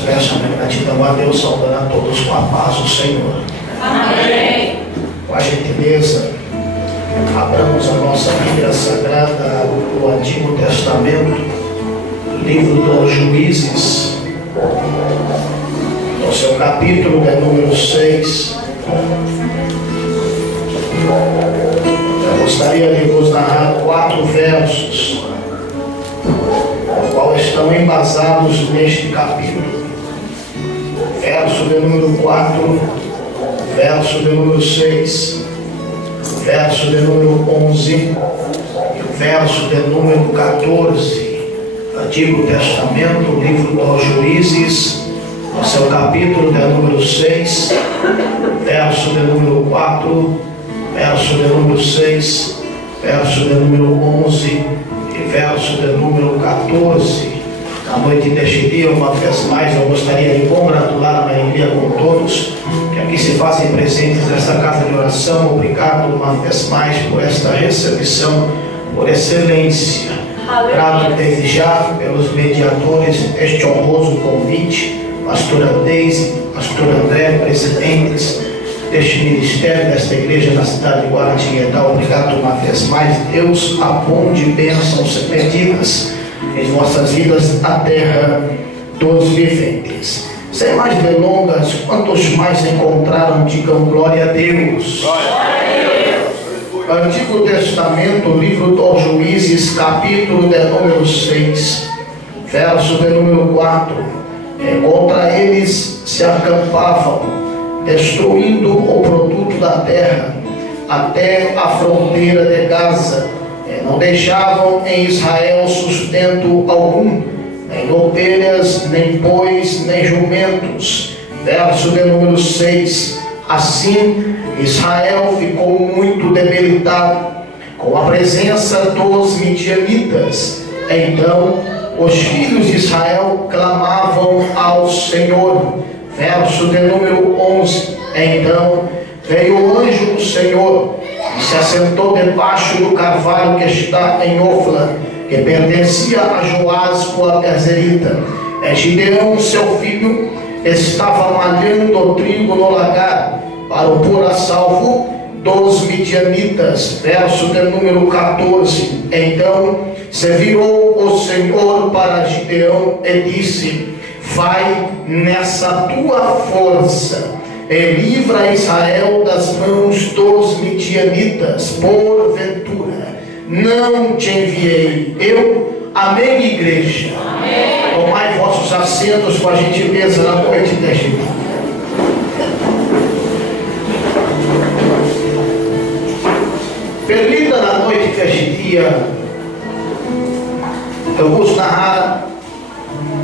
expressamente gratidão a Deus, saudando a todos com a paz do Senhor. Amém. Com a gentileza, abramos a nossa Bíblia Sagrada do Antigo Testamento, livro dos Juízes, no seu capítulo de número 6. Eu gostaria de vos narrar 4 versos, os quais estão embasados neste capítulo. Verso de número 4, verso de número 6, verso de número 11 e o verso de número 14. Antigo Testamento, livro dos Juízes, no seu capítulo de número 6, verso de número 4, verso de número 6, verso de número 11 e verso de número 14. Na noite deste dia, uma vez mais, eu gostaria de congratular a maioria com todos que aqui se fazem presentes nessa casa de oração. Obrigado uma vez mais por esta recepção, por excelência. Grato desde já pelos mediadores deste honroso convite, pastora Deise, pastor André, presidentes deste ministério, desta igreja da cidade de Guaratinguetá. Obrigado uma vez mais. Deus abonde bênçãos medidas em nossas vidas, a terra dos viventes. Sem mais delongas, quantos mais encontraram, digam glória a Deus. Glória a Deus. Antigo Testamento, livro dos Juízes, capítulo de número 6, verso de número 4. Contra eles se acampavam, destruindo o produto da terra, até a fronteira de Gaza. Não deixavam em Israel sustento algum, nem ovelhas, nem bois, nem jumentos. Verso de número 6. Assim Israel ficou muito debilitado com a presença dos midianitas. Então os filhos de Israel clamavam ao Senhor. Verso de número 11. Então veio o anjo do Senhor e se assentou debaixo do carvalho que está em Ofla, que pertencia a Joás, o Abezerita. Gideão, seu filho, estava malhando o trigo no lagar para o pôr a salvo dos midianitas. Verso de número 14. Então se virou o Senhor para Gideão e disse: vai nessa tua força e livra Israel das mãos dos midianitas. Porventura não te enviei eu? Amém, igreja? Amém. Tomai vossos assentos com a gentileza na noite deste dia. Permita na noite deste dia eu vos narrar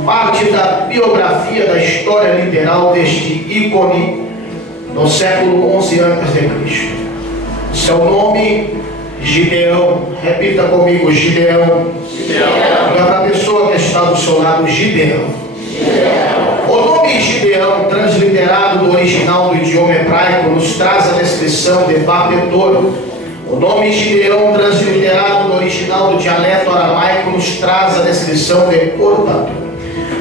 parte da biografia, da história literal deste ícone no século 11 a.C. Seu nome, Gideão. Repita comigo: Gideão. Diga para a pessoa que está do seu lado: Gideão. O nome Gideão, transliterado do original do idioma hebraico, nos traz a descrição de batedor. O nome Gideão, transliterado do original do dialeto aramaico, nos traz a descrição de cortador.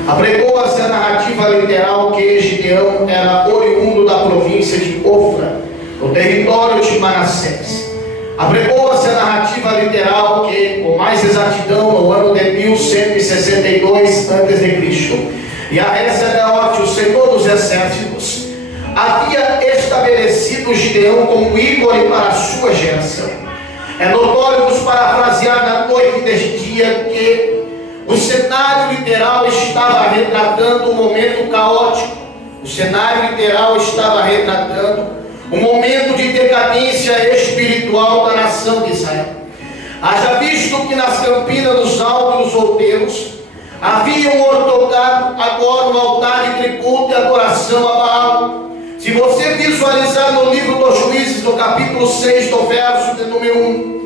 Apregou-se a narrativa literal que Gideão era oriundo da província de Ofra, no território de Manassés. Apregou-se a narrativa literal que, com mais exatidão, no ano de 1162 a.C., Yahvé Zebaoth, o Senhor dos Exércitos, havia estabelecido Gideão como ícone para a sua geração. É notório nos parafrasear na noite deste dia que o cenário literal estava retratando um momento caótico. O cenário literal estava retratando um momento de decadência espiritual da nação de Israel. Haja visto que nas campinas dos altos outeiros havia um ortogado, agora um altar de tributo e adoração a Baal. Se você visualizar no livro dos Juízes, no capítulo 6, do verso de número 1,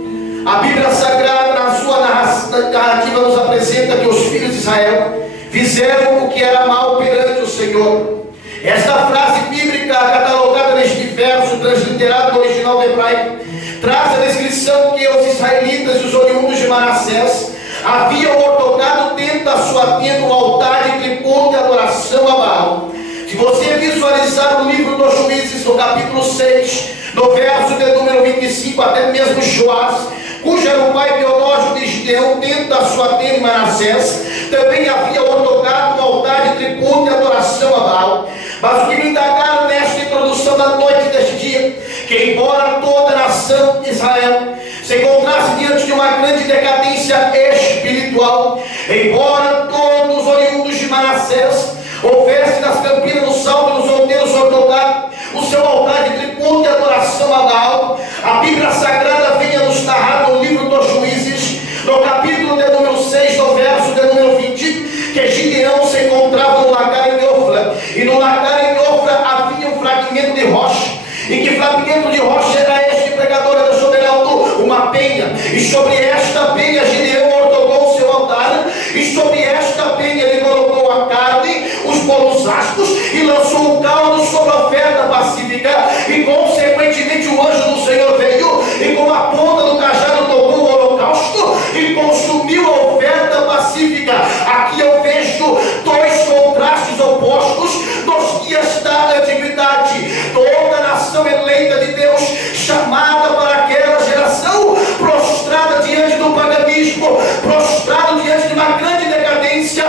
a Bíblia Sagrada, na sua narrativa, nos apresenta que os filhos de Israel fizeram o que era mal perante o Senhor. Esta frase bíblica, catalogada neste verso, transliterado no original hebraico, traz a descrição que os israelitas e os oriundos de Manassés haviam ortogado dentro da sua tenda um altar de tributo e adoração a Baal. Se você visualizar o livro dos Juízes, no capítulo 6, no verso de número 25, até mesmo Joás, cujo era o pai biológico de Gideão, dentro da sua terra em Manassés, também havia otorgado um altar de tributo e adoração a Baal. Mas o que me indagaram nesta introdução da noite deste dia, que embora toda a nação de Israel se encontrasse diante de uma grande decadência espiritual, embora todos os oriundos de Manassés houvesse nas campinas do salto e nos outeiros otorgado o seu altar de tributo e adoração a Baal, a Bíblia Sagrada vem a nos narrar no livro dos Juízes, no capítulo de número 6, no verso de número 20, que Gideão se encontrava no lagar em Ofra, e no lagar em Ofra havia um fragmento de rocha, e que fragmento de rocha era este, pregador da Soberano? Uma penha, e sobre esta penha Gideão ortogou o seu altar, e sobre esta penha ele colocou a carne, os bolos ascos, e lançou o caldo sobre a oferta pacífica, e consequentemente o anjo do Senhor veio, e com a ponta do cajado tocou o holocausto, e consumiu a oferta pacífica. Aqui eu vejo dois contrastes opostos nos dias da antiguidade. Toda a nação eleita de Deus, chamada para aquela geração, prostrada diante do paganismo, prostrado diante de uma grande decadência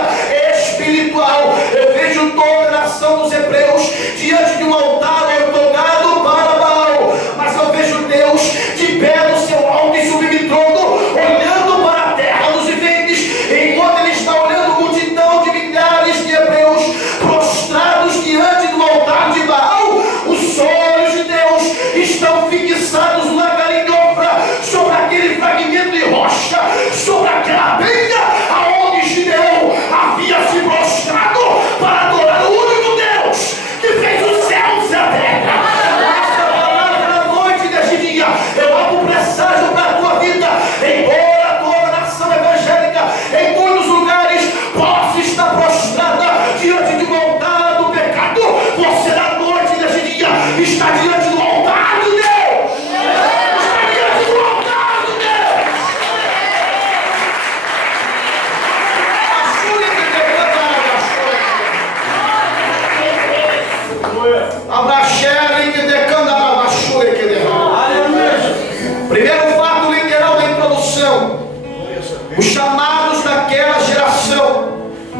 espiritual. Eu vejo toda a nação dos hebreus diante de um altar otorgado para Baal, mas eu vejo Deus de pé no seu alto e sublime trono, olhando para a terra dos viventes, enquanto ele está olhando multidão de milhares de hebreus prostrados diante do altar de Baal. Os olhos de Deus estão fixados no lagar em Ofra, sobre aquele fragmento de rocha, sobre aquela penha aonde Gideão havia se prostrado para adorar o único Deus que fez os céus e a terra. Esta palavra na noite deste dia, eu abro presságio para a tua vida. Embora toda a nação evangélica em muitos lugares possa estar prostrada diante de um altar do pecado, você na noite deste dia está diante do altar de Deus. Está diante do altar de Deus. Primeiro fato literal da introdução: os chamados daquela geração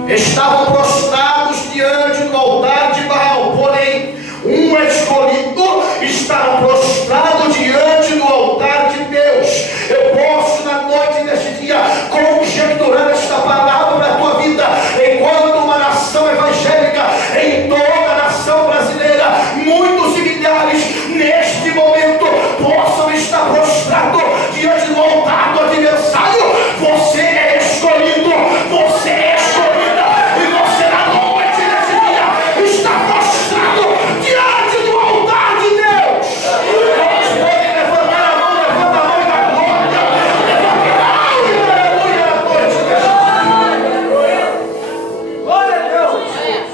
estavam prostrados diante do altar de Baal, porém um escolhido estava prostrado diante do altar de Deus. Eu posso na noite deste dia conjecturar esta palavra para a tua vida, enquanto uma nação evangélica, em toda a nação brasileira, muitos e milhares neste momento possam estar prostrados diante do altar do adversário. Você é escolhido, você é escolhida, e você na noite desse dia está prostrado diante do altar de Deus. Todos podem levantar a mão, levanta a mão e dá glória, levanta a mão e aleluia na noite desse dia.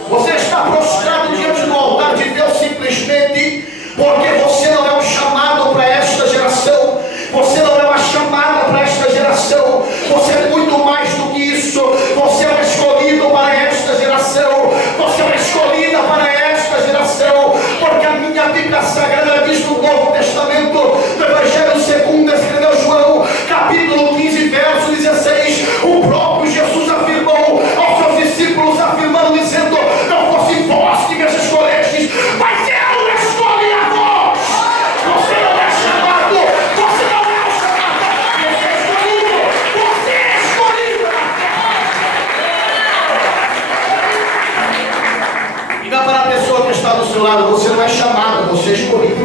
Você está prostrado diante do altar de Deus simplesmente porque você não é um chamado para esta geração, você não é uma chamada para esta geração, você é muito mais do que isso. Você é um escolhido para esta geração, você é uma escolhida para esta geração, porque a minha Bíblia Sagrada diz no Novo Testamento, no Evangelho segundo escreveu João, capítulo 15, verso 16, o próprio Jesus afirmou aos seus discípulos, afirmando, dizendo: não fosse vós que me escolhestes, mas eu escolhi a vós. Você não é chamado, você não é o chamado, você é escolhido, você é escolhido. Diga para a pessoa que está do seu lado: você não é chamado, você é escolhido.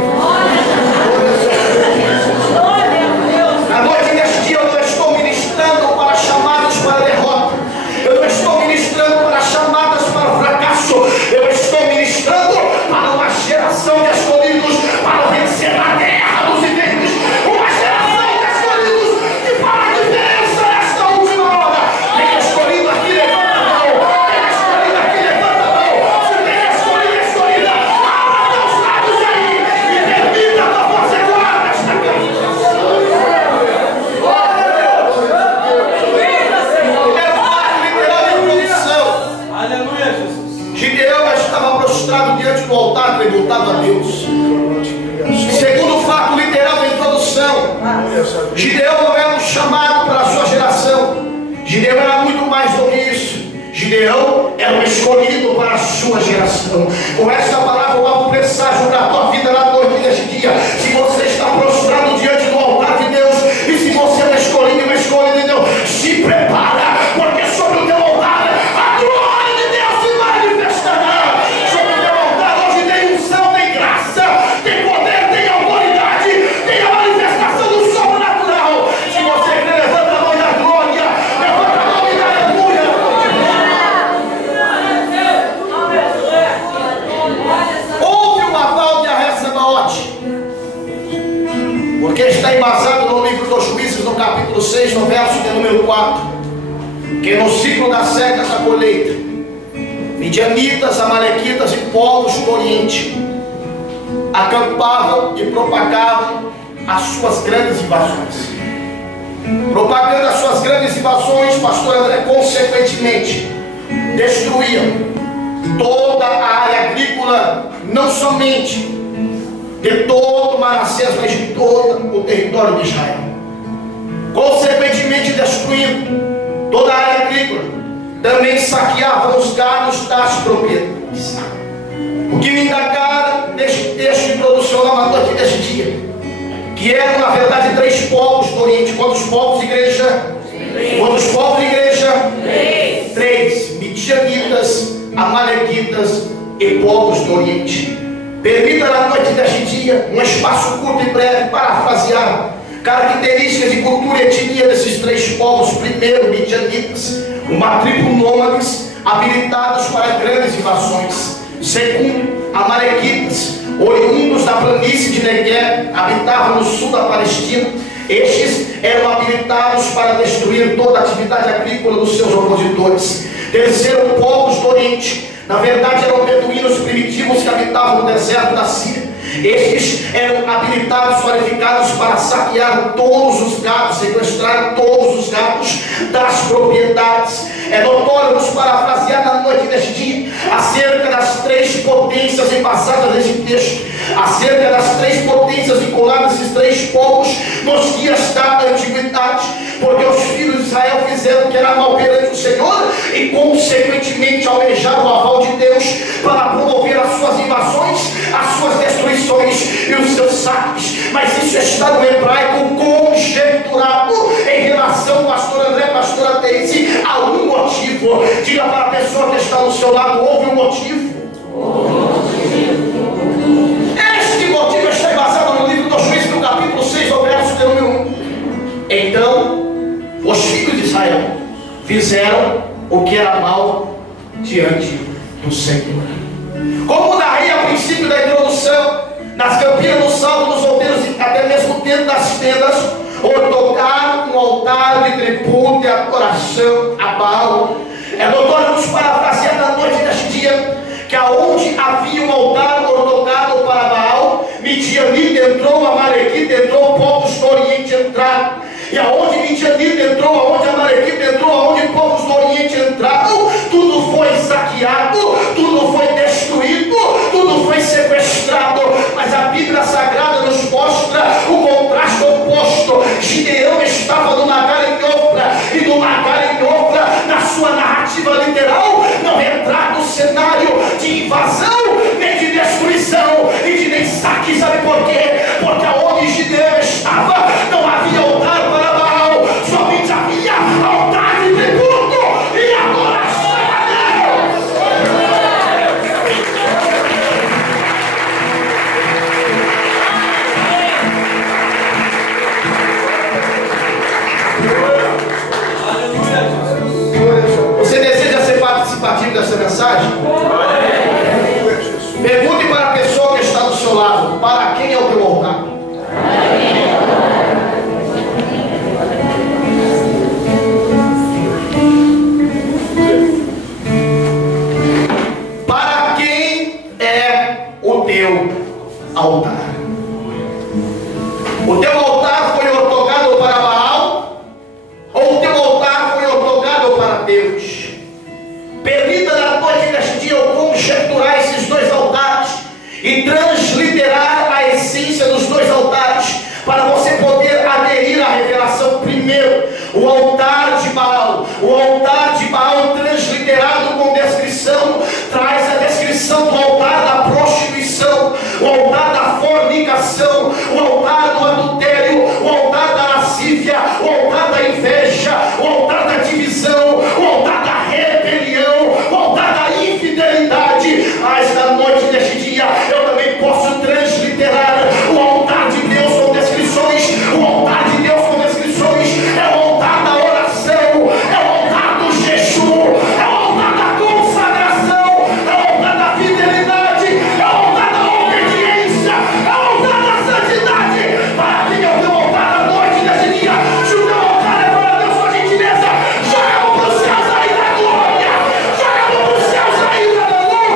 Na noite deste dia eu não estou ministrando para chamados para a derrota, eu não estou ministrando para chamadas para o fracasso, eu estou ministrando para uma geração de escolhidos para vencer na terra dos viventes, uma geração de escolhidos que fará a diferença nesta última hora. Tem escolhido aqui, levanta a mão. Tem escolhido aqui, levanta a mão. Se tem escolhido, escolhida, abra teus lábios aí e termina do altar tributado a Deus. Segundo o fato literal da introdução, Gideão não era um chamado para a sua geração. Gideão era muito mais do que isso. Gideão era um escolhido para a sua geração. Com essa palavra eu abro o presságio da tua vida na noite deste dia. Se você está prostrado diante do altar de Deus, e se você é um escolhido, uma escolhida de Deus, se prepara, porque sobre o teu altar a glória de Deus se manifestará. Sobre o teu altar hoje tem unção, tem graça, tem poder, tem autoridade, tem a manifestação do sobrenatural. Se você crê, levanta a mão da glória, levanta a mão e dá aleluia. Houve uma aval de Arresabaote, porque está embasado no livro dos Juízes, no capítulo 6, no verso de número 4, que no ciclo da seca da colheita, midianitas, amalequitas e povos do Oriente acampavam e propagavam as suas grandes invasões. Propagando as suas grandes invasões, pastor André, consequentemente destruíam toda a área agrícola, não somente de todo Manassés, mas de todo o território de Israel. Consequentemente destruindo toda a área agrícola, também saqueavam os gados das propriedades. O que me indagaram neste texto introducional na noite deste dia, que eram na verdade 3 povos do Oriente. Quantos povos, igreja? 3. Quantos povos, igreja? 3. Midianitas, amalequitas e povos do Oriente. Permita na noite deste dia, um espaço curto e breve, parafrasear características de cultura e etnia desses 3 povos. Primeiro, midianitas, uma tribo nômades habilitados para grandes invasões. Segundo, amalequitas, oriundos da planície de Negueb, habitavam no sul da Palestina. Estes eram habilitados para destruir toda a atividade agrícola dos seus opositores. Terceiro, povos do Oriente, na verdade eram beduínos primitivos que habitavam no deserto da Síria. Estes eram habilitados, qualificados para saquear todos os gados, sequestrar todos os gados das propriedades. É notório nos parafrasear na noite deste dia acerca das 3 potências embasadas nesse texto, acerca das 3 potências vinculadas a esses 3 povos nos dias da antiguidade, porque os filhos de Israel fizeram o que era mal perante o Senhor e consequentemente almejaram o aval de Deus para promover as suas invasões, as suas destruições e os seus saques. Mas isso está no hebraico conjecturado em relação, pastor André, pastora Deise, a um motivo. Diga para a pessoa que está ao seu lado: houve um motivo. Este motivo está embasado no livro dos Juízes, no capítulo 6, no verso de número 1. Então os filhos de Israel fizeram o que era mal diante do Senhor. Como narrei a princípio da introdução, nas campinas do salmo, nos outeiros e até mesmo dentro das tendas, tocaram um altar de tributo e adoração a Baal. É notório nos parafrasear na noite deste dia que aonde havia um altar ortogado para Baal, Midianita entrou, Amalequita entrou, povos do Oriente entraram. E aonde Midianita entrou, aonde Amalequita entrou, aonde povos do Oriente entraram, tudo foi saqueado, tudo foi destruído, tudo foi sequestrado. Mas a Bíblia Sagrada nos mostra o contraste oposto. Gideão estava no lagar em Ofra, e no lagar em Ofra, na sua narrativa literal, não retrata o cenário de invasão, nem de destruição, e de nem saque. Sabe por quê? Porque aonde Gideão estava, não havia altar para Baal, somente havia altar de tributo e adoração a Deus. Você deseja ser participativo dessa mensagem? Pergunte para a pessoa que está do seu lado: para quem é o teu altar? Para quem é o teu altar? O teu altar foi ortogado para Baal, ou o teu altar foi ortogado para Deus? Permita na noite deste dia eu conjecturar esses 2 altares e transliterar a essência dos dois altares, para você poder aderir à revelação. Primeiro, o altar de Baal. O altar de Baal, transliterado com descrição, traz a descrição do altar da prostituição, o altar da fornicação, o altar do adultério, o altar da lascívia, o altar da inveja, o altar da divisão, o altar da rebelião, o altar da infidelidade. Mas na noite deste dia eu também posso transliterar o altar de Deus com descrições. O altar de Deus com descrições é o altar da oração, é o altar do jejum, é o altar da consagração, é o altar da fidelidade, é o altar da obediência, é o altar da santidade. Para quem é o teu altar na noite desse dia? Se o teu altar é para Deus com gentileza, joga para os céus aí da glória, joga para os céus aí da glória.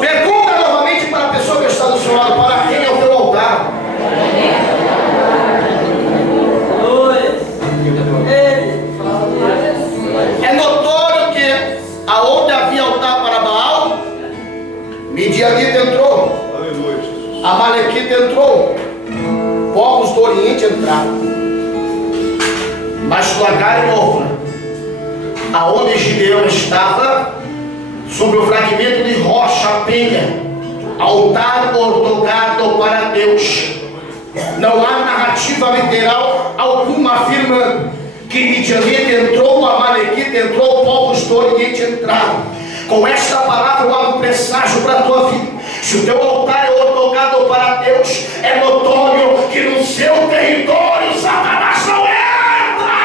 Pergunta novamente para a pessoa que está do seu lado: para quem é o teu altar? É notório que aonde havia altar para Baal, Midianita entrou, Amalequita entrou, povos do Oriente entraram, mas Lagar e Ofra, aonde Gideão estava, sobre o fragmento de rocha, penha, altar ortogado para Deus. Não há narrativa literal alguma afirmando que Midianita entrou, Amalequita entrou, povos do Oriente entraram. Com esta palavra eu abro presságio para a tua vida. Se o teu altar é ortogado para Deus, é notório que no seu território Satanás não entra.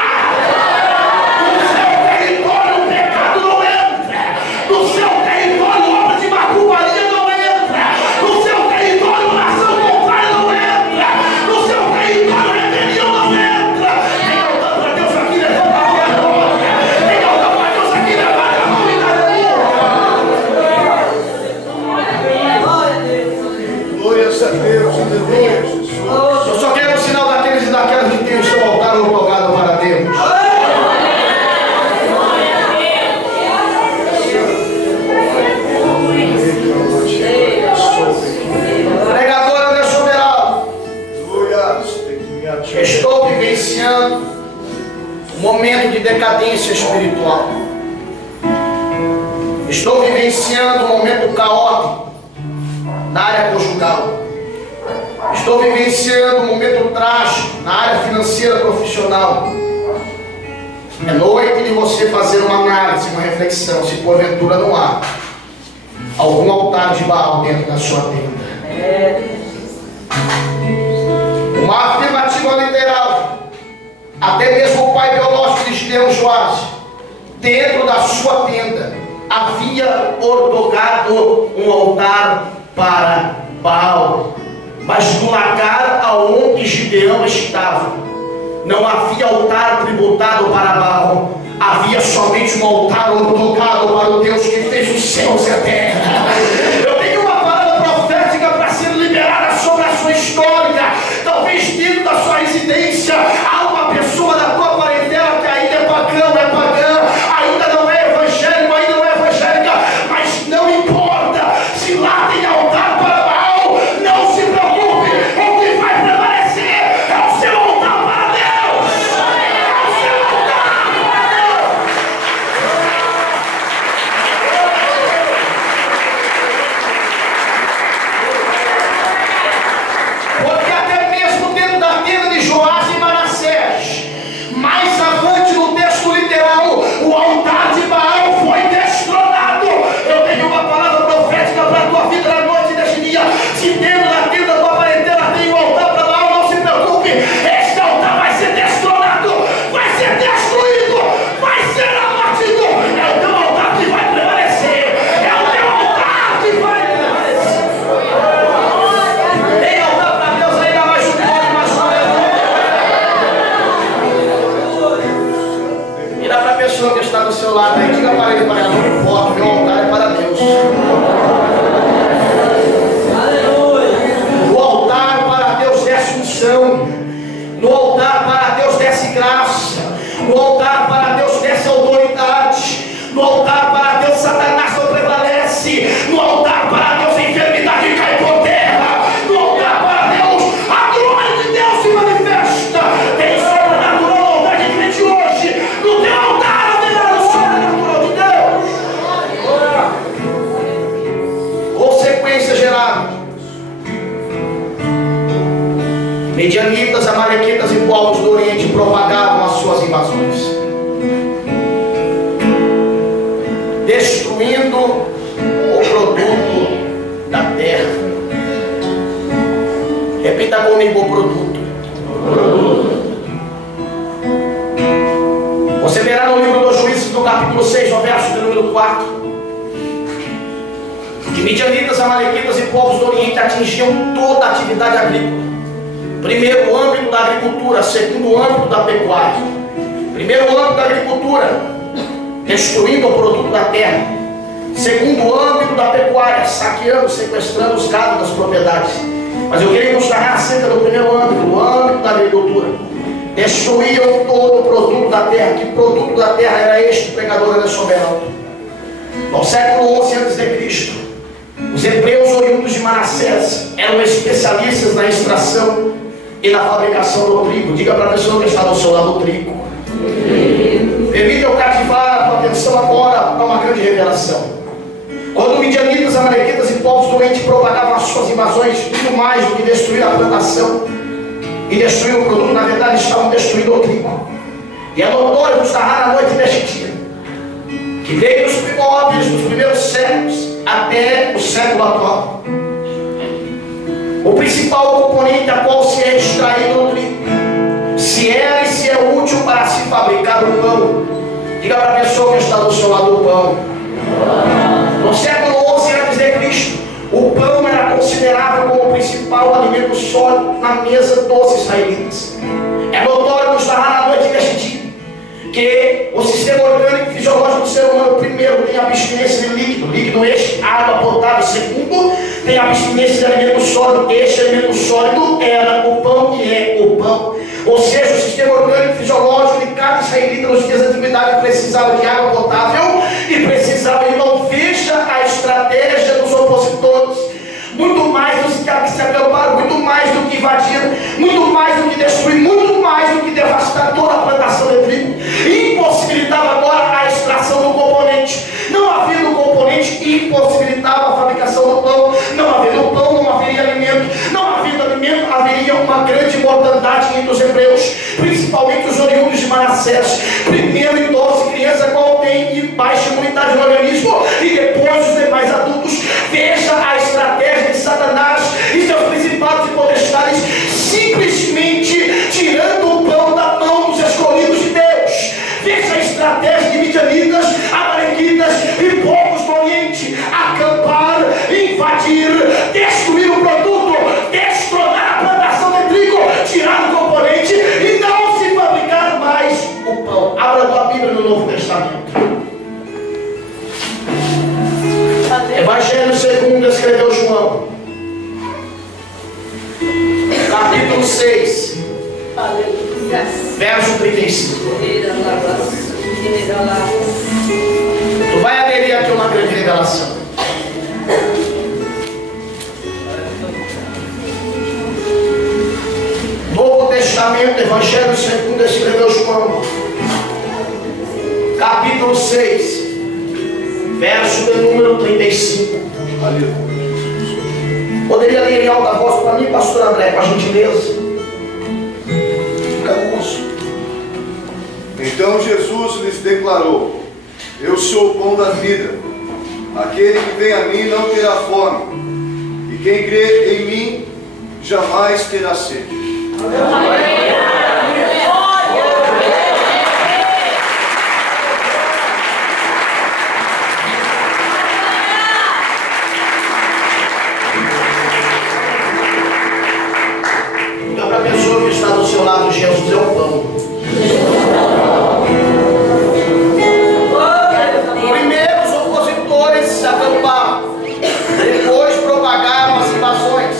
No seu território o pecado não entra. No seu território obra de macumbaria não entra. No seu território nação contrária não entra. No seu território rebelião não entra. Quem altar para Deus aqui, levanta a minha glória. Quem altar para Deus aqui, levanta a mão e dá Glórias a Deus, aleluia, Jesus. Eu só quero o sinal daqueles e daquelas que têm o seu altar ortogado para Deus. Pregador Anderson Beraldo, estou vivenciando um momento de decadência espiritual. Estou vivenciando um momento caótico na área conjugal. Estou vivenciando um momento trágico na área financeira profissional. É noite de você fazer uma análise, uma reflexão, se porventura não há algum altar de Baal dentro da sua tenda. Uma afirmativa literal. Até mesmo o pai biológico de Gideão, Joás, dentro da sua tenda havia ortogado um altar para Baal. Mas no lagar aonde Gideão estava, não havia altar tributado para Baal. Havia somente um altar ortogado para o Deus que fez os céus e a terra. Eu tenho uma palavra profética para ser liberada sobre a sua história. Talvez dentro da sua residência há uma pessoa da tua parentela que ainda é pagão, é pagã, ainda não é evangélico, ainda não é evangélica, mas não importa se lá tem altar para Baal, não se preocupe, o que vai prevalecer é o seu altar para Deus. É o seu altar para Deus. Porque até mesmo dentro da tenda de Joás e Manassés, mais avante no texto literal, o altar de Baal foi destronado. Eu tenho uma palavra profética para a tua vida na noite deste dia. Se dentro da tenda da tua parentela tem um altar para Baal, não se preocupe, este altar vai ser destronado, vai ser destruído, vai ser abatido. É o teu altar que vai prevalecer, é o teu altar que vai prevalecer. Tem altar para Deus aí, dá mais um glória, mais um aleluia. Vira para a pessoa que está do seu lado aí, diga para ele, para ela: não importa, meu altar é para Deus. No altar para Deus desce unção, no altar para Deus desce graça, no altar para Deus desce autoridade. No altar para Deus, Satanás não prevalece. No altar para Deus, a enfermidade cai por terra. No altar para Deus, a glória de Deus se manifesta. Tem sobrenatural no altar de crente hoje. No teu altar haverá o sobrenatural de Deus. Consequência geral: medianitas, amalequitas e povos do Oriente propagavam as suas invasões, destruindo o produto da terra. Repita comigo: o produto. Você verá no livro dos Juízes, no capítulo 6, no verso de número 4, que medianitas, amalequitas e povos do Oriente atingiam toda a atividade agrícola. Primeiro, o âmbito da agricultura. Segundo, o âmbito da pecuária. Primeiro, o âmbito da agricultura, destruindo o produto da terra. Segundo, o âmbito da pecuária, saqueando, sequestrando os gados das propriedades. Mas eu queria mostrar acerca do primeiro âmbito, o âmbito da agricultura. Destruíam todo o produto da terra. Que produto da terra era este? O pregador era soberano. No século 11 a.C., os hebreus oriundos de Manassés eram especialistas na extração e na fabricação do trigo. Diga para a pessoa que está ao seu lado: o trigo. Permita eu cativar a tua atenção agora para uma grande revelação. Quando midianitas, amalequitas e povos do Oriente propagavam as suas invasões, muito mais do que destruir a plantação e destruir o produto, na verdade estavam destruindo o trigo. E é notório nos narrar a noite deste dia que desde os primórdios, dos primeiros séculos até o século atual, o principal componente a qual se é extraído o trigo, se era e se é útil para se fabricar o pão. Diga para a pessoa que está do seu lado: o pão. No século 11 a.C., o pão era considerado como o principal alimento sólido na mesa dos israelitas. É notório nos narrar na noite deste dia que o sistema orgânico e fisiológico do ser humano, primeiro, tem abstinência de líquido este, água potável. Segundo, tem abstinência de alimento sólido. Este alimento sólido era o pão, e é o pão. Ou seja, o sistema orgânico e fisiológico de cada israelita nos dias da antiguidade precisava de água potável e precisava. Então veja a estratégia dos opositores: muito mais do que se acamparam, muito mais do que invadir, muito mais do que destruir, muito mais do que devastar toda a plantação de trigo. Impossibilitava agora a extração do componente. Não havendo o componente, impossibilitava a fabricação do pão. Não havendo o pão, não haveria alimento. Não havendo alimento, haveria uma grande mortandade entre os hebreus, principalmente os oriundos de Manassés. Primeiro idosos e crianças, qual tem baixa imunidade no organismo, e depois os demais adultos. Veja a estratégia de Satanás e seus principados e potestades, simplesmente tirando o pão da mão dos escolhidos de Deus. Veja a estratégia de midianitas, amalequitas e povos do Oriente: acampar, invadir, destruir o produto, destronar a plantação de trigo, tirar o componente e não se fabricar mais o pão. Abra a tua Bíblia no Novo Testamento. Evangelho segundo escreveu João, capítulo 6, verso 35. Tu vai aderir aqui a uma grande revelação. Novo Testamento, Evangelho segundo escreveu João, capítulo 6, verso de número 35. Poderia ler em alta voz para mim, pastor André, com a gentileza? Fica moço. Então Jesus lhes declarou: eu sou o pão da vida. Aquele que vem a mim não terá fome, e quem crê em mim jamais terá sede. Para a pessoa que está do seu lado: Jesus é o pão. Primeiro os opositores se acamparam, depois propagaram as invasões,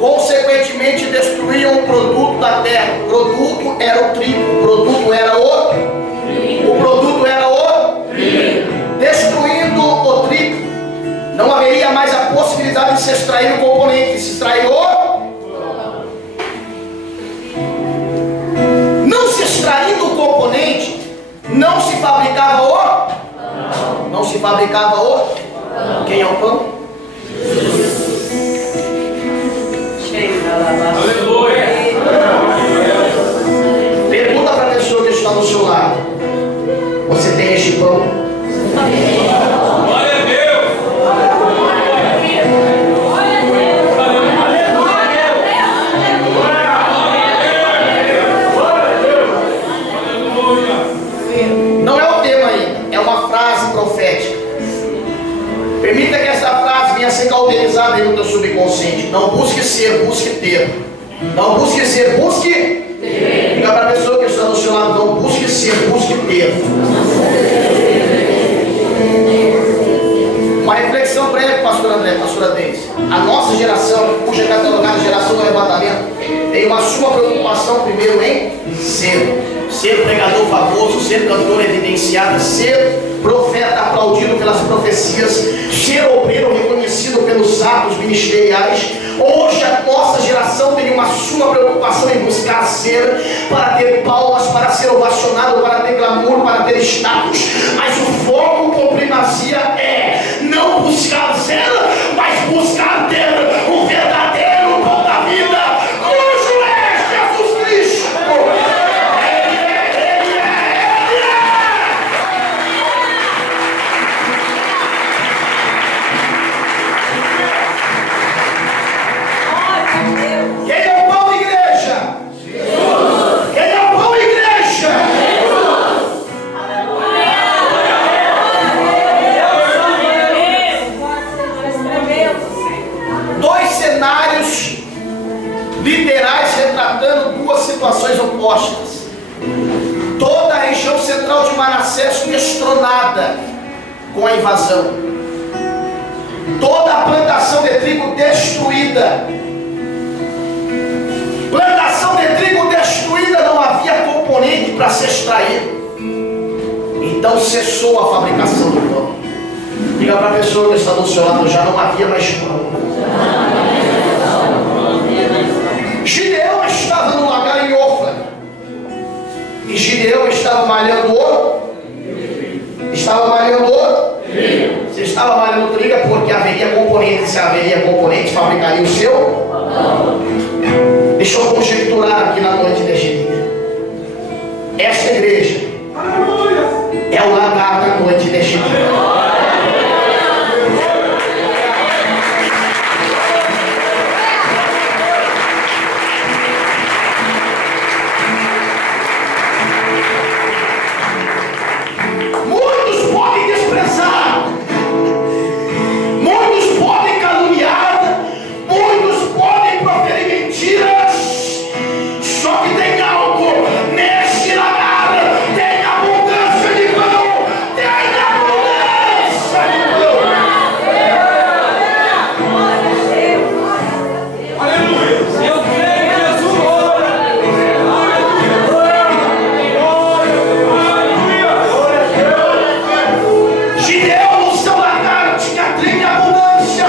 consequentemente destruíam o produto da terra. O produto era o trigo, o produto era o trigo. de se extrair o componente, se extrair o... Não se extraindo o componente, não se fabricava o... Não se fabricava o... Quem é o pão? Aleluia. Pergunta para a pessoa que está do seu lado: você tem este pão? Glória a Deus. Não é o tema ainda, é uma frase profética. Permita que essa frase venha a ser cauterizada aí no teu subconsciente. Não busque ser, busque ter. Não busque ser, busque ter. Diga para a pessoa que está do seu lado: não busque ser, busque ter. Uma reflexão breve, pastor André, pastora Deise. A nossa geração, cuja é catalogada geração do arrebatamento, tem uma sua preocupação primeiro em ser pregador famoso, ser cantor evidenciado, ser profeta aplaudido pelas profecias, ser obreiro reconhecido pelos atos ministeriais. Hoje a nossa geração tem uma suma preocupação em buscar ser, para ter palmas, para ser ovacionado, para ter glamour, para ter status. Mas o foco com primazia é não buscar ser, mas buscar ter o verdadeiro pão da vida, cujo é Jesus Cristo. Quem é o pão, igreja? Jesus. Quem é o pão, igreja? Jesus. Dois cenários literais retratando duas situações opostas. Toda a região central de Manassés destronada com a invasão. Toda a plantação de trigo destruída. Plantação de trigo destruída, não havia componente para se extrair. Então cessou a fabricação do pão. Diga para a pessoa que está do seu lado: já não havia mais pão. Gideão estava no lagar em Ofra. E Gideão estava malhando ouro. Estava malhando ouro. Se estava malhando trigo é porque haveria componente. Se haveria componente, fabricaria o seu. Deixa eu conjecturar aqui na noite deste dia. Essa igreja é o lagar da noite deste dia. Muitos podem desprezar, muitos podem caluniar, muitos podem proferir mentiras. Só que tem algo neste lagar: tem abundância de pão, tem abundância de pão. Aleluia. Eu creio em Jesus. Gideão no seu lagar tinha trigo em abundância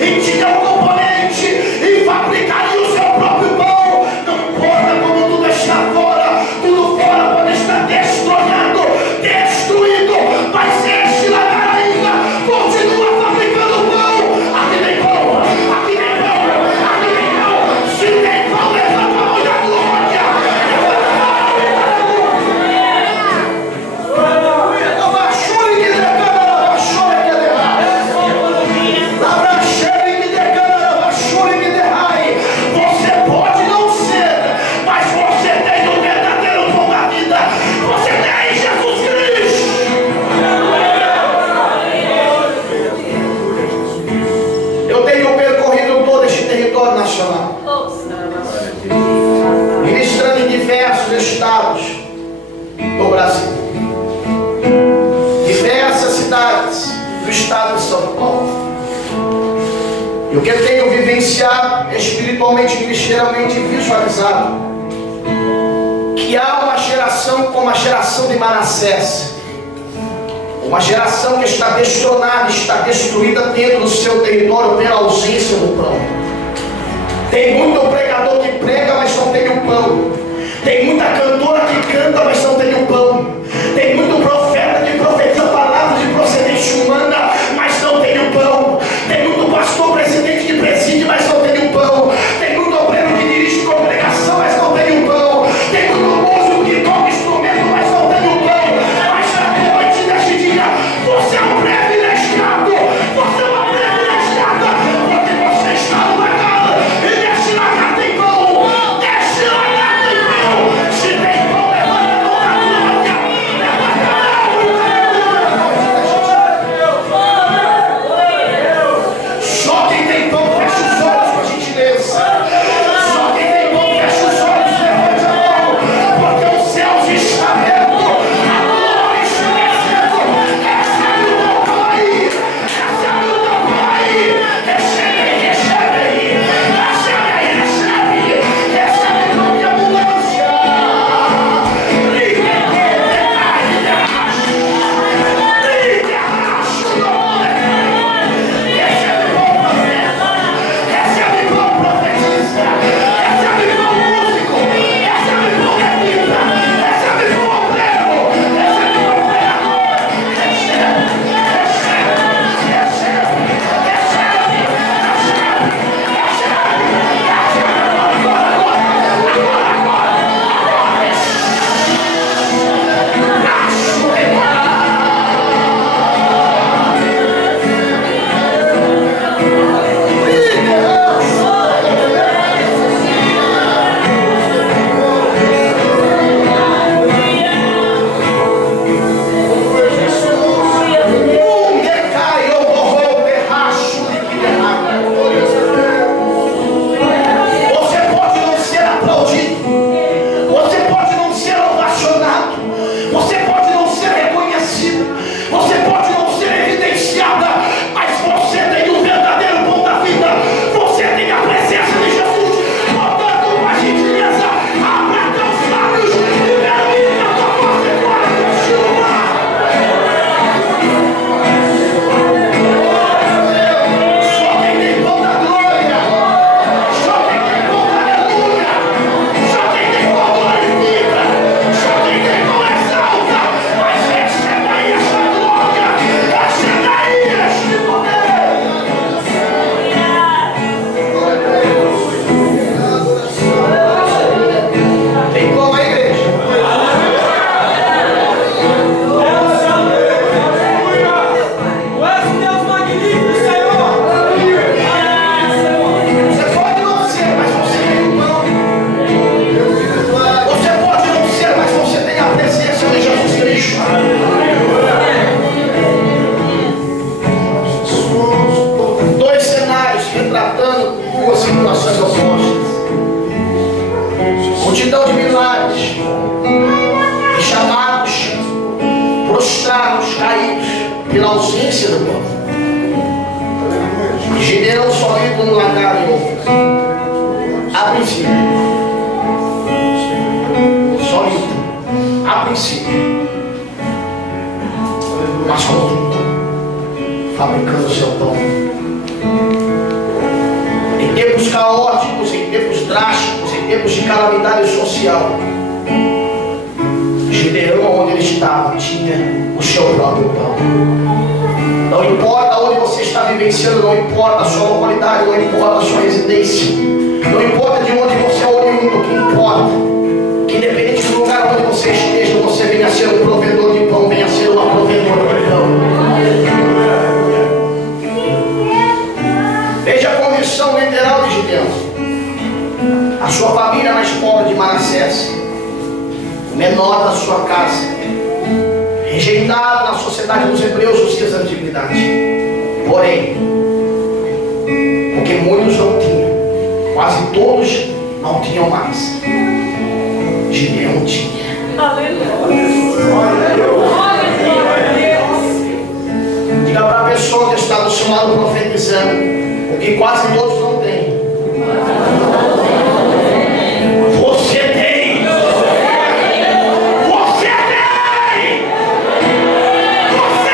e tinha um componente e fabricaria o seu próprio pão. Não importa como tudo está fora, tudo fora pode estar destronado, destruído, mas este lagar ainda continua fabricando pão. Aqui tem pão, aqui tem pão, aqui tem pão. Se tem pão, levanta a mão da glória. Levanta a mão da glória. Abaixou e que decana, abaixou e que derrai. Abaixou e que decana, abaixou e que derrai. Você pode não ser, mas você tem o verdadeiro pão da vida. Você tem Jesus Cristo. Eu tenho percorrido todo este território nacional, ministrando em diversos estados do Brasil, diversas cidades do estado de São Paulo. E o que eu tenho vivenciado espiritualmente, ministerialmente visualizado, que há uma geração como a geração de Manassés, Uma geração que está destronada, está destruída dentro do seu território pela ausência do pão. Tem muito pregador que prega, mas não tem o pão. Tem muita cantora que canta, mas não tem o pão. Tem muito profeta que profetiza palavras de procedência humana, mas não tem o pão. Tem muito pastor presidente que preside, mas não tem o pão. Tem muito obreiro que dirige congregação, mas não tem o pão. Tem muito músico que toca instrumento, mas não tem o pão. Mas na noite deste dia, você é um privilegiado. Você é uma privilegiada, porque você está no lugar. E neste lugar tem pão. Neste lugar tem pão. Se tem pão, levanta a mão da glória. Levanta a mão. Só quem tem pão fecha os olhos com a gentileza. Só quem tem pão fecha os olhos e levanta a mão. Porque os céus estão abertos. A glória está descendo. Recebe o teu pai. Recebe o teu pai. Recebe aí, recebe aí. Recebe aí, recebe. Recebe pão de abundância. Recebe pão profeta. Recebe pão profetista. Recebe pão músico. Recebe pão levita. Recebe pão obreiro. Recebe pão pregador. Recebe, você pode não ser aplaudido, você pode não ser ovacionado, você pode não ser reconhecido, você pode não ser evidenciada, mas você tem o verdadeiro pão da vida, você tem a presença de Jesus. Portanto, com a gentileza, abra teus lábios e permita a tua voz de glória neste lugar. Só quem tem pão da glória, só quem tem pão da aleluia, só quem tem pão glorifica, só quem tem pão exalta. Mas receba aí essa glória, receba aí este poder. Tem como a igreja? Você pode não ser, mas você tem o pão. Você pode não ser, mas você tem a presença de Jesus Cristo. Dois cenários retratando duas situações opostas. Multidão de milagres, de chamados, prostrados, caídos, pela ausência do pão. Gideão solido no lagar em outro. A princípio. Solido. A princípio. Mas contudo, fabricando o seu pão. Em tempos caóticos, em tempos drásticos, em tempos de calamidade social, Gideão, onde ele estava, tinha o seu próprio pão. Não importa onde você está vivenciando, não importa a sua localidade, não importa a sua residência, não importa de onde você é oriundo, o que importa que independente do lugar onde você esteja, você venha a ser um provedor de pão, venha a ser uma provedora de pão. Veja a condição literal de Gideão. A sua família mais pobre de Manassés, o menor da sua casa, rejeitado na sociedade dos hebreus nos dias da antiguidade. Porém, porque muitos não tinham, quase todos não tinham mais, Gideão tinha. Diga para a pessoa que está do seu lado profetizando, o que quase todos não têm. Você tem! Você tem! Você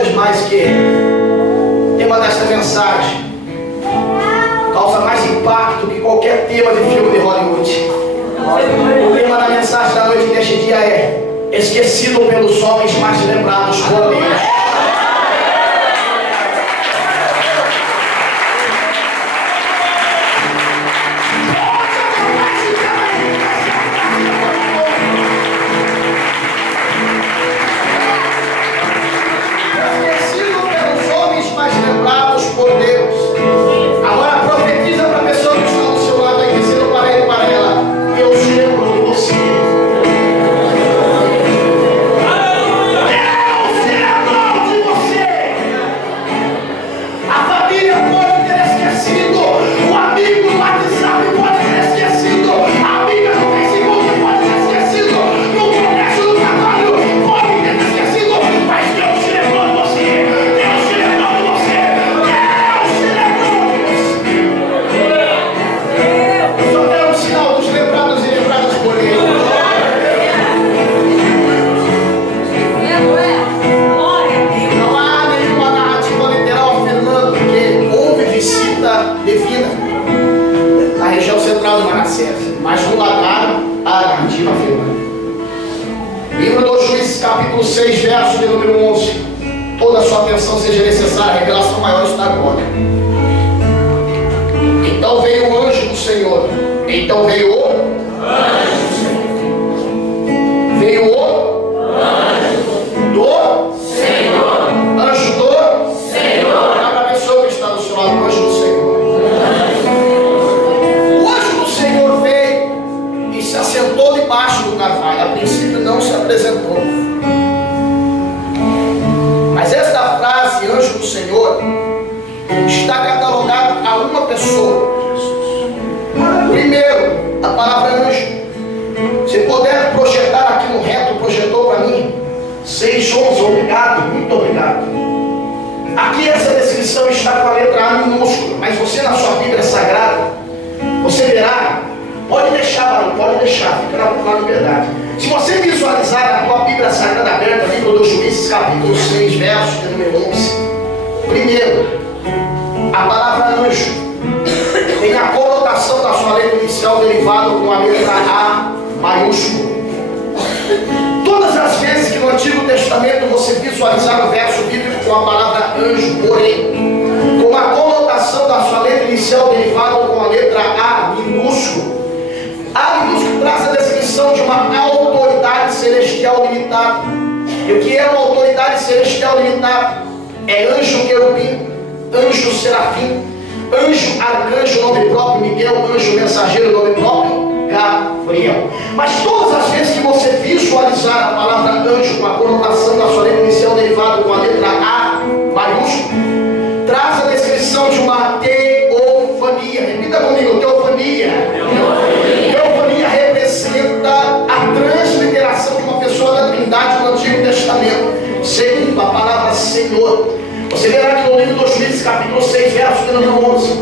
coisas mais que o tema desta mensagem causa mais impacto que qualquer tema de filme de Hollywood. O tema da mensagem da noite deste dia é: esquecido pelos homens, mas lembrados por Deus. Mas no lagar a narrativa afirma. Livro dos Juízes, capítulo 6, verso de número 11. Toda a sua atenção seja necessária, a revelação maior está agora. Então veio o anjo do Senhor. Então veio o anjo do Senhor. Veio o anjo do Senhor. Anjo do Senhor. Cada pessoa que está do seu lado, o anjo do Senhor. Se assentou debaixo do carvalho. A princípio não se apresentou. Mas esta frase, anjo do Senhor, está catalogada a uma pessoa. Primeiro, a palavra anjo. Se puder projetar aqui no reto, projetou para mim 6:11, obrigado, muito obrigado. Aqui essa descrição está com a letra A minúscula, mas você na sua Bíblia Sagrada, você verá. Pode deixar, Barulho, pode deixar, fica na liberdade. Se você visualizar na tua Bíblia Sagrada aberta, livro dos Juízes, capítulo 6, verso de número 11. Primeiro, a palavra anjo tem a conotação da sua letra inicial derivada com a letra A maiúsculo. Todas as vezes que no Antigo Testamento você visualizar o verso bíblico com a palavra anjo, porém, com a conotação da sua letra inicial derivada com a letra A minúsculo, A minúsculo traz a descrição de uma autoridade celestial limitada. E o que é uma autoridade celestial limitada? É anjo querubim, anjo serafim, anjo arcanjo, nome próprio Miguel, anjo mensageiro, nome próprio Gabriel. Mas todas as vezes que você visualizar a palavra anjo com a conotação da sua letra inicial derivada com a letra A maiúsculo, traz a descrição de uma teofania. Repita comigo, teofania. Teofania representa a transliteração de uma pessoa da Trindade no Antigo Testamento, segundo a palavra Senhor. Você verá que no livro dos Juízes, capítulo 6, verso de número 11,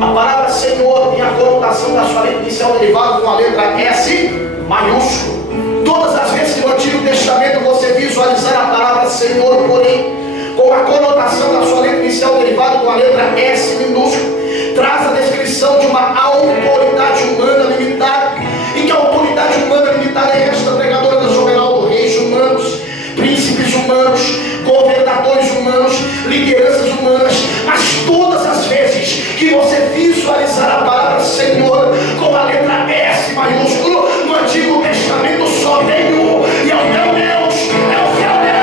a palavra Senhor tem a conotação da sua letra inicial derivada com a letra S maiúsculo. Todas as vezes que no Antigo Testamento você visualizar a palavra Senhor, porém, com a conotação da sua letra inicial derivada com a letra S minúsculo, traz a descrição de uma autoridade humana limitada, em que a autoridade humana limitada é esta pregadora da Soberano, reis humanos, príncipes humanos, governadores humanos, lideranças humanas. Mas todas as vezes que você visualizar a palavra Senhor com a letra S maiúsculo, no Antigo Testamento só tem um, e é o teu Deus, é o teu Deus.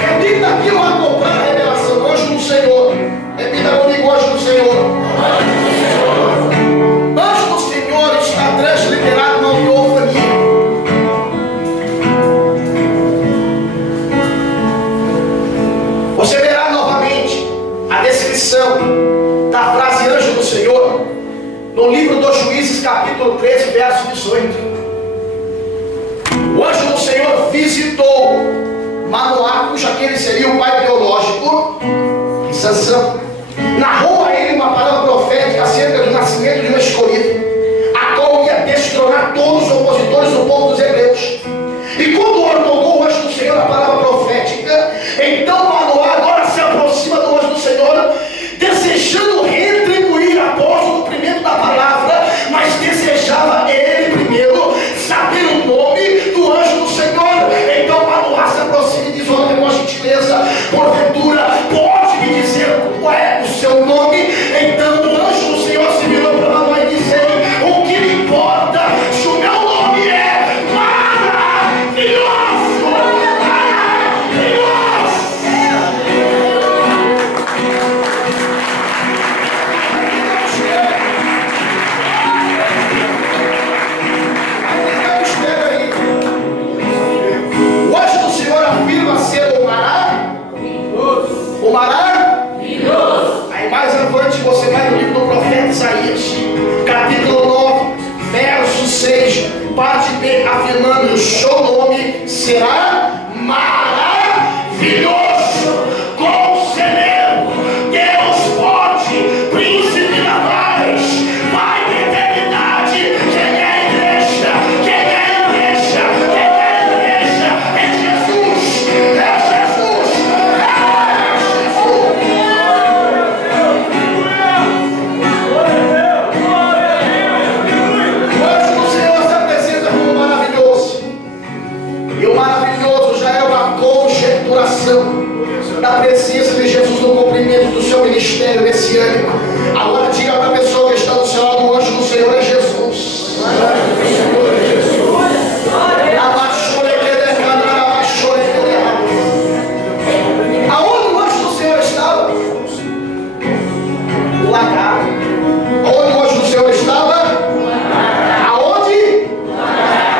Repita aqui eu vou comprar a revelação, anjo do Senhor. Repita comigo, anjo do Senhor. Anjo do Senhor está transliterado na teofania. Você verá novamente a descrição da frase anjo do Senhor no livro dos Juízes, capítulo 13, verso 18. O anjo do Senhor visitou Manoá, cujo aquele seria o pai biológico de Sansão, narrou a filhoso, conselheiro, Deus forte, príncipe da paz, Pai da eternidade. Quem é a igreja? Quem é a igreja? Quem é a igreja? É Jesus, é Jesus, é Jesus. O anjo do Senhor se apresenta como maravilhoso. E o maravilhoso já é uma conjecturação da presença de Jesus no cumprimento do seu ministério messiânico. Agora diga para a pessoa que está do seu lado: o anjo do Senhor é Jesus. Aonde o anjo do Senhor estava? No lagar. Aonde o anjo do Senhor estava? Aonde?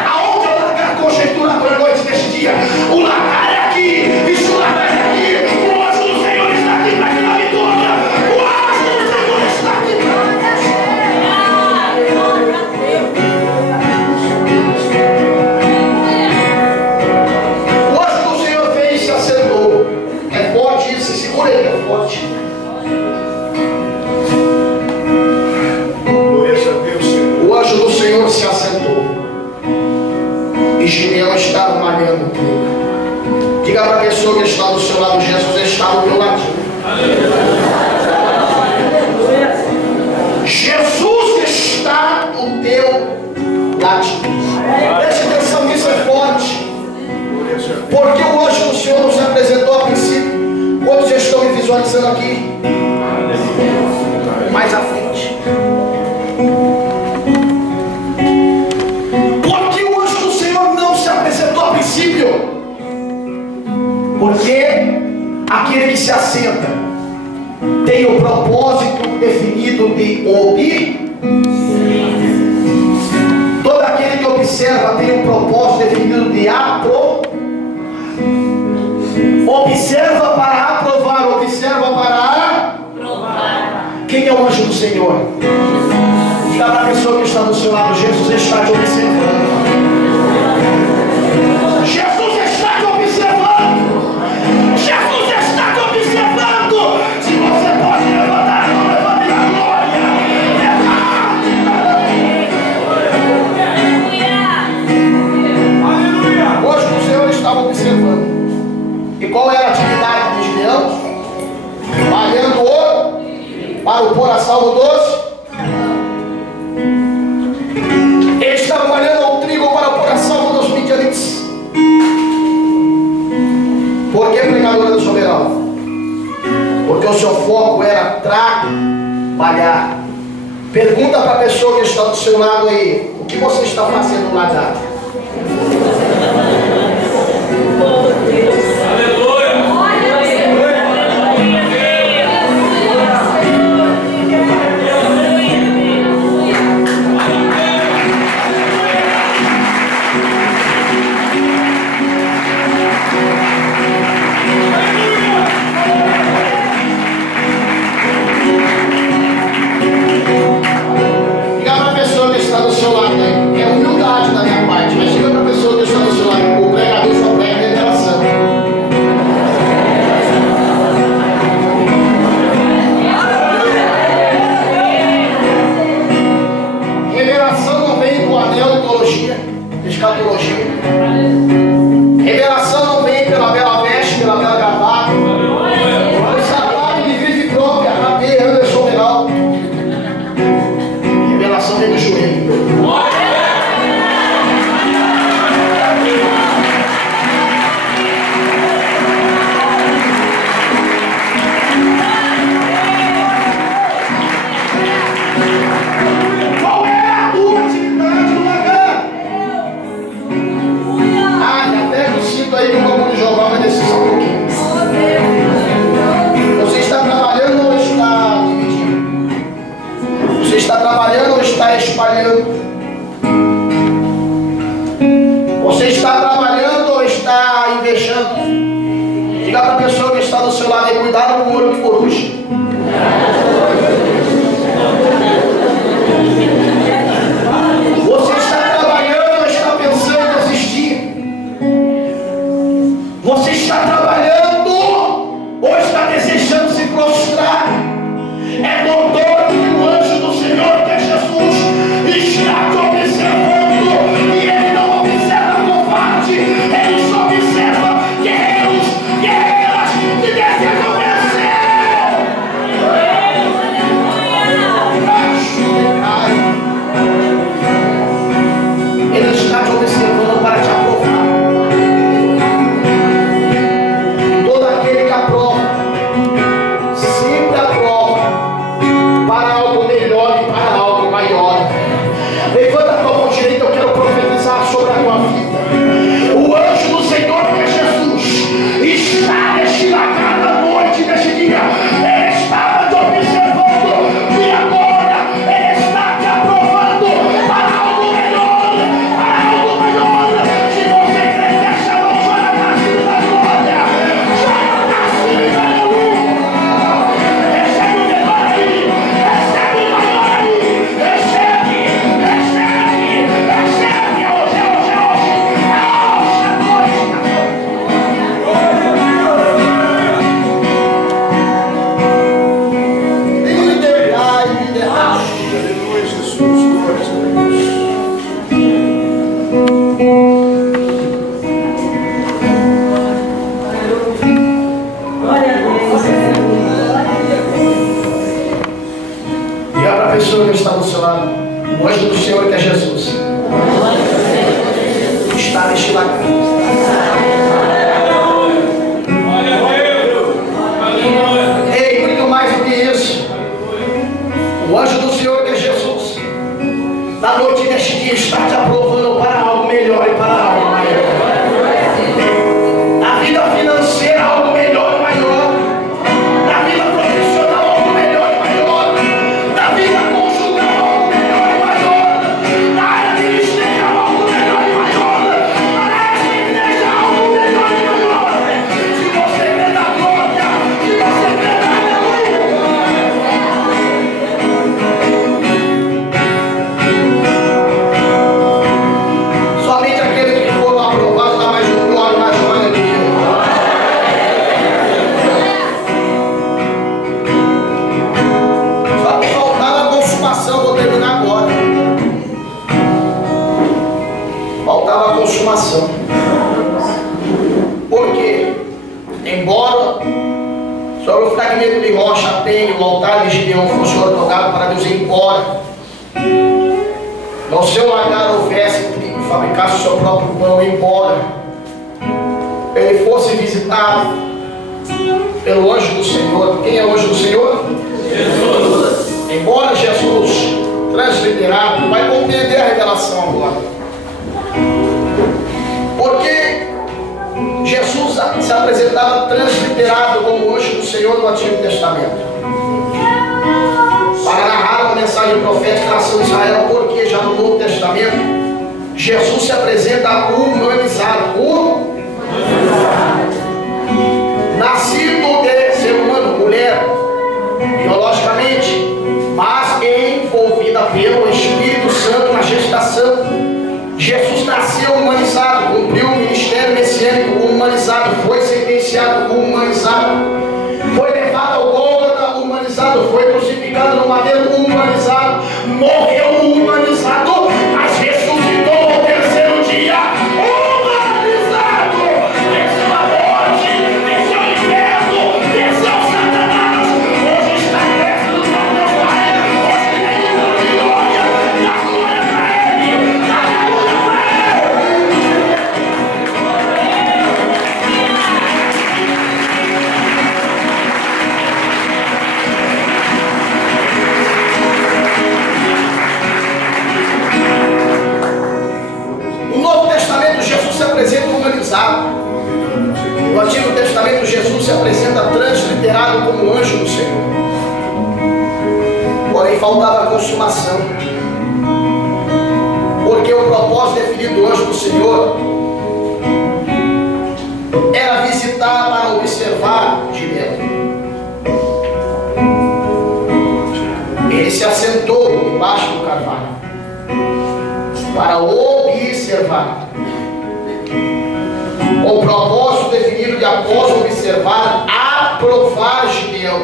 Aonde o lagar conjectura para a noite deste dia? O lagar é aqui, e se o lagar é aqui, o anjo do Senhor está aqui para que na vitória. O anjo do Senhor está aqui para o anjo do Senhor veio e se assentou. É forte isso, segura aí, é forte. Glória a Deus, Senhor. O anjo do Senhor se assentou. E Gideão estava malhando o trigo. Diga para a pessoa que está do seu lado: Jesus está do teu ladinho. Jesus está do teu ladinho. Preste atenção nisso, é forte. Glória a Deus. Porque o anjo do Senhor nos apresentou a princípio. Quantos estão me visualizando aqui? Mais à frente. Porque o anjo do Senhor não se apresentou a princípio? Porque aquele que se assenta tem o propósito definido de ouvir. Todo aquele que observa tem um propósito definido de aprovar. Observa para aprovar, observa para aprovar. Quem é o anjo do Senhor? Diga para a pessoa que está do seu lado: Jesus está te observando. Jesus está te observando. Jesus está te observando. Se você pode levantar a mão, levante na glória. Aleluia. O anjo do Senhor estava observando. E qual era a atividade de Gideão? Malhando ouro para o pôr a salvo dos. Ele estava malhando o trigo para o pôr a salvo dos midianitas. Por que pregadora do soberano? Porque o seu foco era trabalhar. Pergunta para a pessoa que está do seu lado aí: o que você está fazendo lá dentro? Diga para a pessoa que está do seu lado aí: é humildade da minha parte, mas diga para a pessoa que está do seu lado: o pregador só prega revelação. Revelação não vem do anel de teologia, de escatologia. Revelação não vem pela bela veste, pela bela gravata. O sapato de grife própria, AP Anderson Beraldo. Revelação vem do joelho. Qual é a tua atividade no lagar? Já pega o cinto aí que o bagulho de Jeová vai descer só um pouquinho. Você está trabalhando ou está dividindo? Você está trabalhando ou está espalhando? Você está trabalhando ou está invejando? Diga para a pessoa que está do seu lado: cuidado com o ouro de coruja. Você está trabalhando ou está pensando em desistir? Você está trabalhando ou está desejando se prostrar, é notório que o anjo do Senhor, que é Jesus, está te observando, e ele não observa covarde, ele só observa guerreiros, guerreiras que desejam vencer. Ele está te observando para te aprovar. Todo aquele que aprova, sempre aprova para algo melhor e para algo maior. Levanta a tua mão direita, eu quero profetizar sobre a tua vida. O anjo do Senhor, que é Jesus, está neste lugar da noite, neste dia. Ele estava te observando e agora ele está te aprovando para algo melhor, para algo maior. Se você crê, deixa a mão, chora na cima da glória, chora na cima, aleluia. Recebe o melhor aí, recebe o maior aí, recebe, recebe, recebe. É hoje, é hoje, é hoje, é hoje, é noite. Aleluia, Jesus. Glórias a Deus. Diga para a pessoa que está do seu lado: o anjo do Senhor, que é Jesus, está neste lugar. Ei, muito mais do que isso, o anjo do Senhor, que é Jesus, na noite deste dia está te aprovando para algo melhor e para algo maior. Na vida financeira, algo melhor e maior. Na vida profissional, algo melhor e maior. Na vida conjugal, algo melhor e maior. Na área ministerial, algo melhor e maior. Na área da igreja, algo melhor e maior. Se você crê na glória, se você crê na aleluia. Somente aqueles que foram aprovados dá mais um glória, mais um aleluia. Só que faltava a consumação, vou terminar agora. Faltava a consumação. Por quê? Embora sobre o fragmento de rocha tem o altar de Gideão fosse ortogado para Deus ir embora, no seu lagar houvesse trigo, fabricasse o seu próprio pão, embora ele fosse visitado pelo anjo do Senhor. Quem é o anjo do Senhor? Jesus. Embora Jesus, transliterado, vai compreender a revelação agora. Porque Jesus se apresentava transliterado como anjo do Senhor no Antigo Testamento, para narrar uma mensagem profética à nação de Israel, porque já no Novo Testamento Jesus se apresenta humanizado, nascido de ser humano, mulher, biologicamente, mas envolvida pelo Espírito Santo na gestação. Jesus nasceu humanizado, cumpriu o ministério messiânico humanizado, foi sentenciado humanizado, foi levado ao Gólgota humanizado, foi crucificado no madeiro humanizado, morreu humanizado, mas ressuscitou ao terceiro dia humanizado. Venceu a morte, venceu o inferno, venceu Satanás. Hoje está perto do trono do Pai. Hoje tem glória, dá glória para Ele, dá glória para Ele. No Novo Testamento Jesus se apresenta humanizado. No Antigo Testamento Jesus se apresenta transliterado como anjo do Senhor. Porém faltava a consumação, porque o propósito definido do anjo do Senhor era visitar para observar de dentro. Ele se assentou embaixo do carvalho para observar, com o propósito definido de após observar, aprovar Gideão.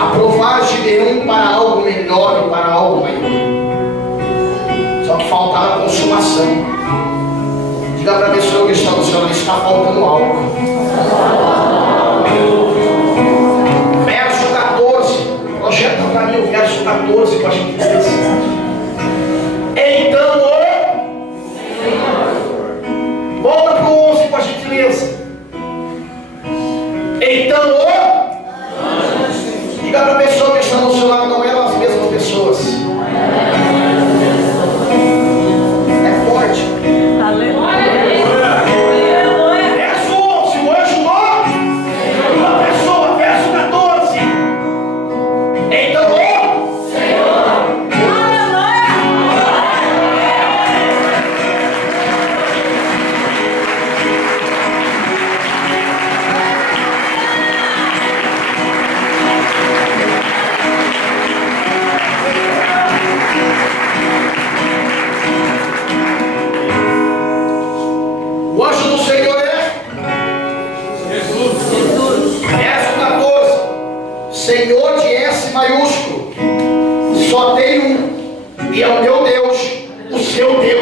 Aprovar Gideão para algo melhor e para algo maior. Só que faltava a consumação. Diga para a pessoa que está no céu, está faltando algo. Verso 14. Projeta para mim o verso 14 para a gente ver. Então volta para o 11 com a gentileza. Então diga para a pessoa que está no seu lado, não eram as mesmas pessoas. É forte. Verso 11, o anjo morre. Uma pessoa, verso 14. Então o anjo do Senhor é Jesus. Verso 14. Senhor de S maiúsculo. Só tem um. E é o meu Deus, o seu Deus.